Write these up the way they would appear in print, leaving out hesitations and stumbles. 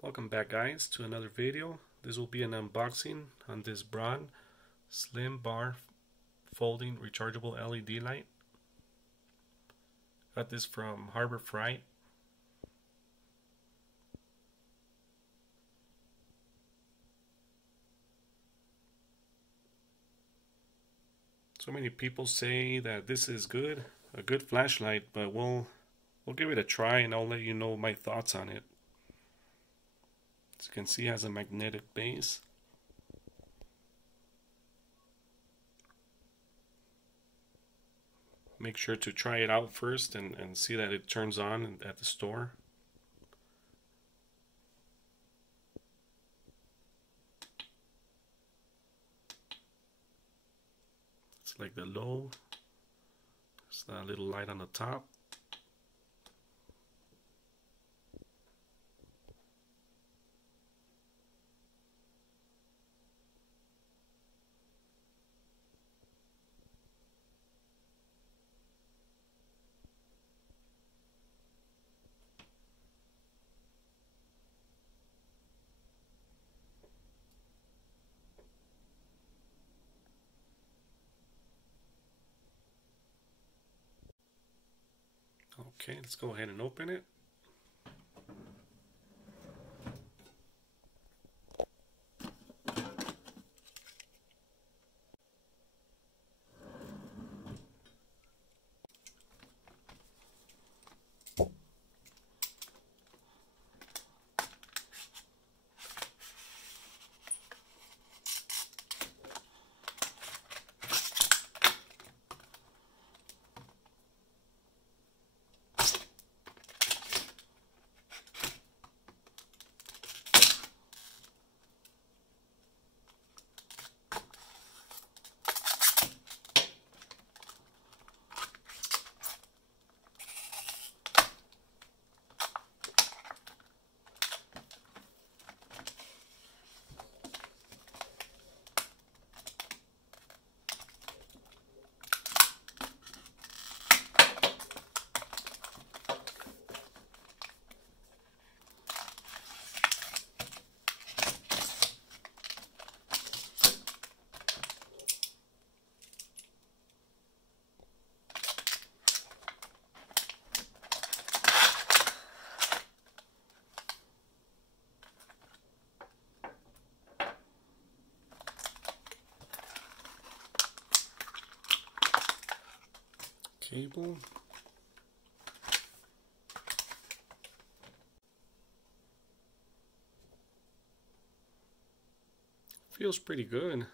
Welcome back, guys, to another video. This will be an unboxing on this Braun slim bar folding rechargeable LED light. Got this from Harbor Freight. So many people say that this is a good flashlight, but we'll give it a try and I'll let you know my thoughts on it. As you can see, it has a magnetic base. Make sure to try it out first and see that it turns on at the store. It's like the low. It's that little light on the top. Okay, let's go ahead and open it. Cable. Feels pretty good.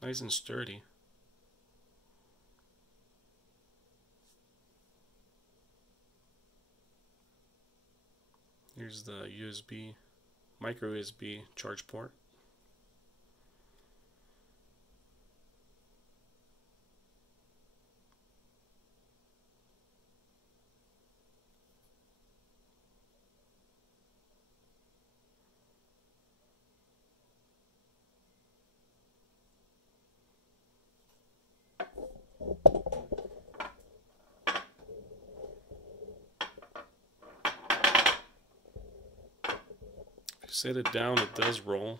Nice and sturdy. Here's the USB, micro USB charge port. Set it down, it does roll.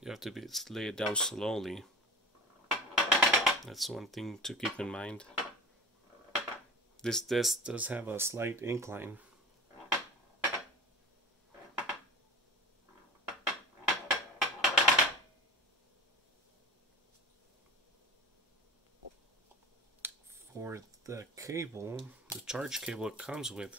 You have to lay it down slowly. That's one thing to keep in mind. This desk does have a slight incline. For the cable, the charge cable it comes with,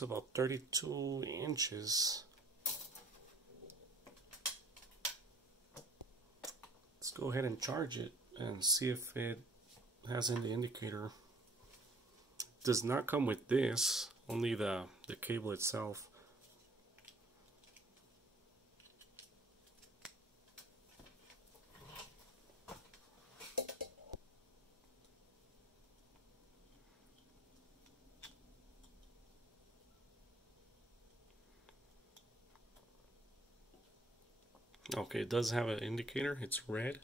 it's about 32 inches. Let's go ahead and charge it and see if it has any indicator. It does not come with this, only the cable itself. Okay, it does have an indicator. It's red.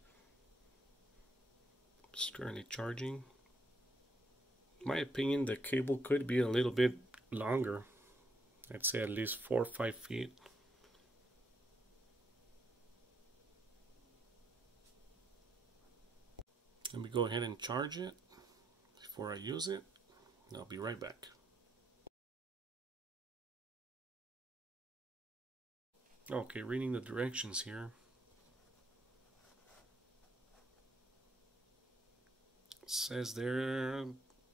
It's currently charging. In my opinion, the cable could be a little bit longer. I'd say at least 4 or 5 feet. Let me go ahead and charge it before I use it. I'll be right back. Okay, reading the directions here. It says there,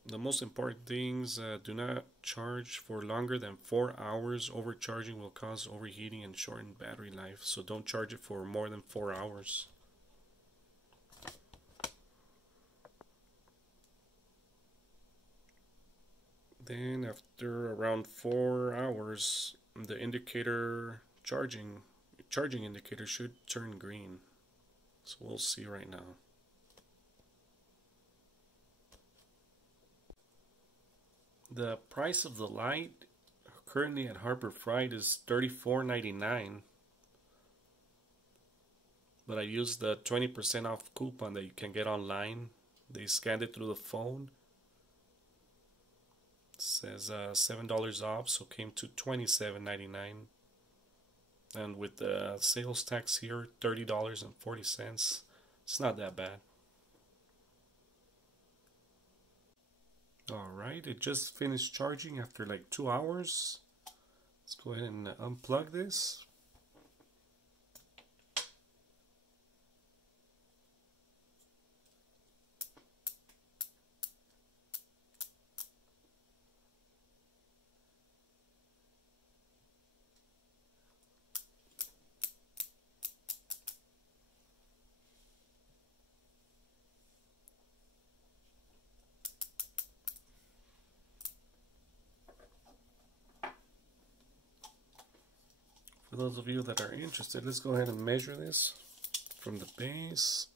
the most important things, do not charge for longer than 4 hours. Overcharging will cause overheating and shorten battery life. So don't charge it for more than 4 hours. Then after around 4 hours, the charging indicator should turn green. So we'll see right now. The price of the light currently at Harbor Freight is $34.99. But I used the 20% off coupon that you can get online. They scanned it through the phone. It says $7 off, so came to $27.99. And with the sales tax here, $30.40. It's not that bad. Alright, it just finished charging after like 2 hours. Let's go ahead and unplug this. For those of you that are interested, let's go ahead and measure this from the base.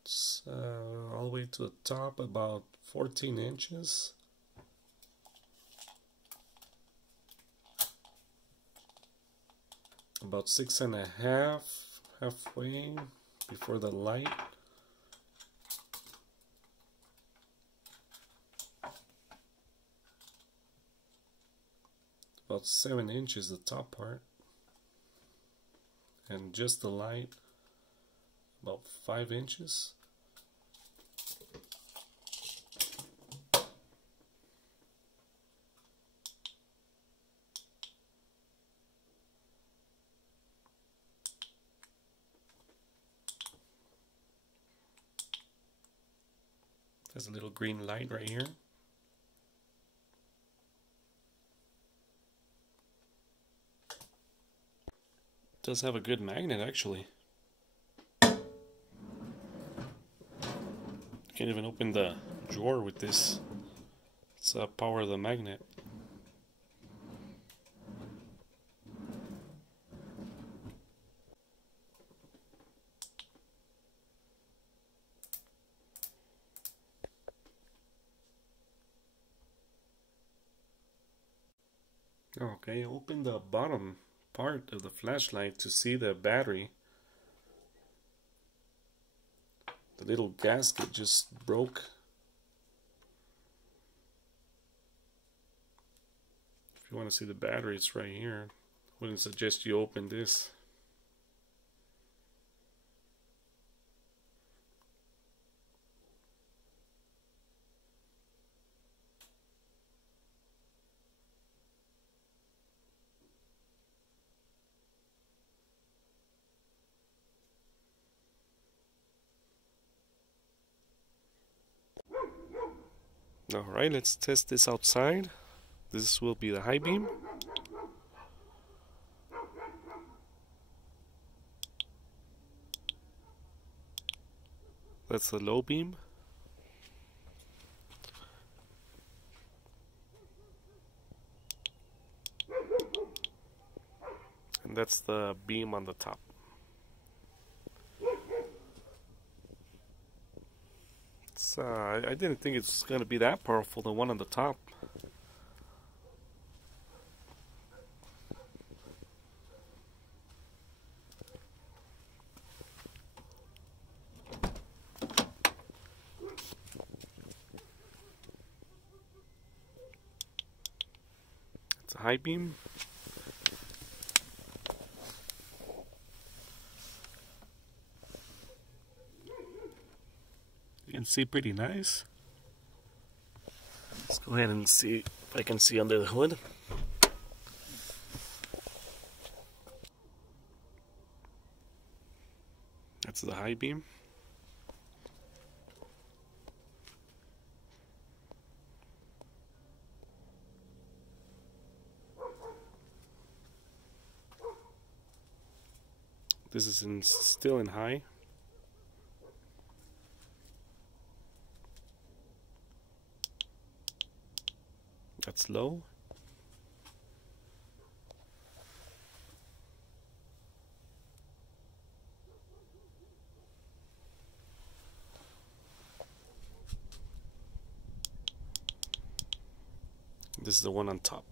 It's all the way to the top, about 14 inches. About 6.5, halfway before the light. About 7 inches the top part, and just the light about 5 inches. There's a little green light right here. Does have a good magnet actually. Can't even open the drawer with this. It's power of the magnet. Okay, open the bottom part of the flashlight to see the battery. The little gasket just broke. If you want to see the battery, it's right here. Wouldn't suggest you open this. Alright, let's test this outside. This will be the high beam. That's the low beam. And that's the beam on the top. I didn't think it's going to be that powerful, the one on the top. high beam. You can see pretty nice. Let's go ahead and see if I can see under the hood. That's the high beam. This is still in high. That's low. This is the one on top.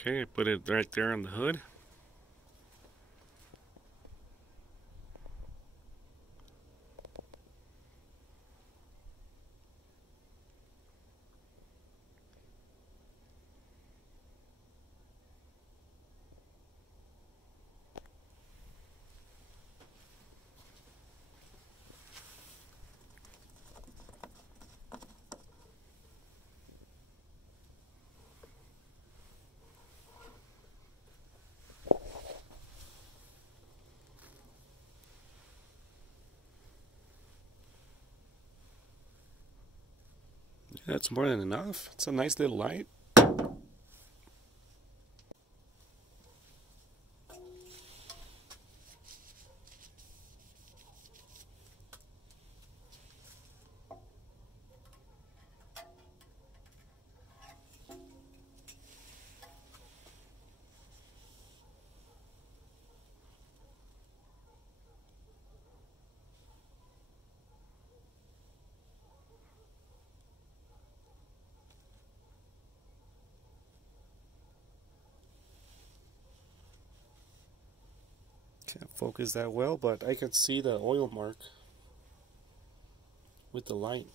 Okay, I put it right there on the hood. That's more than enough. It's a nice little light. Can't focus that well, but I can see the oil mark with the light.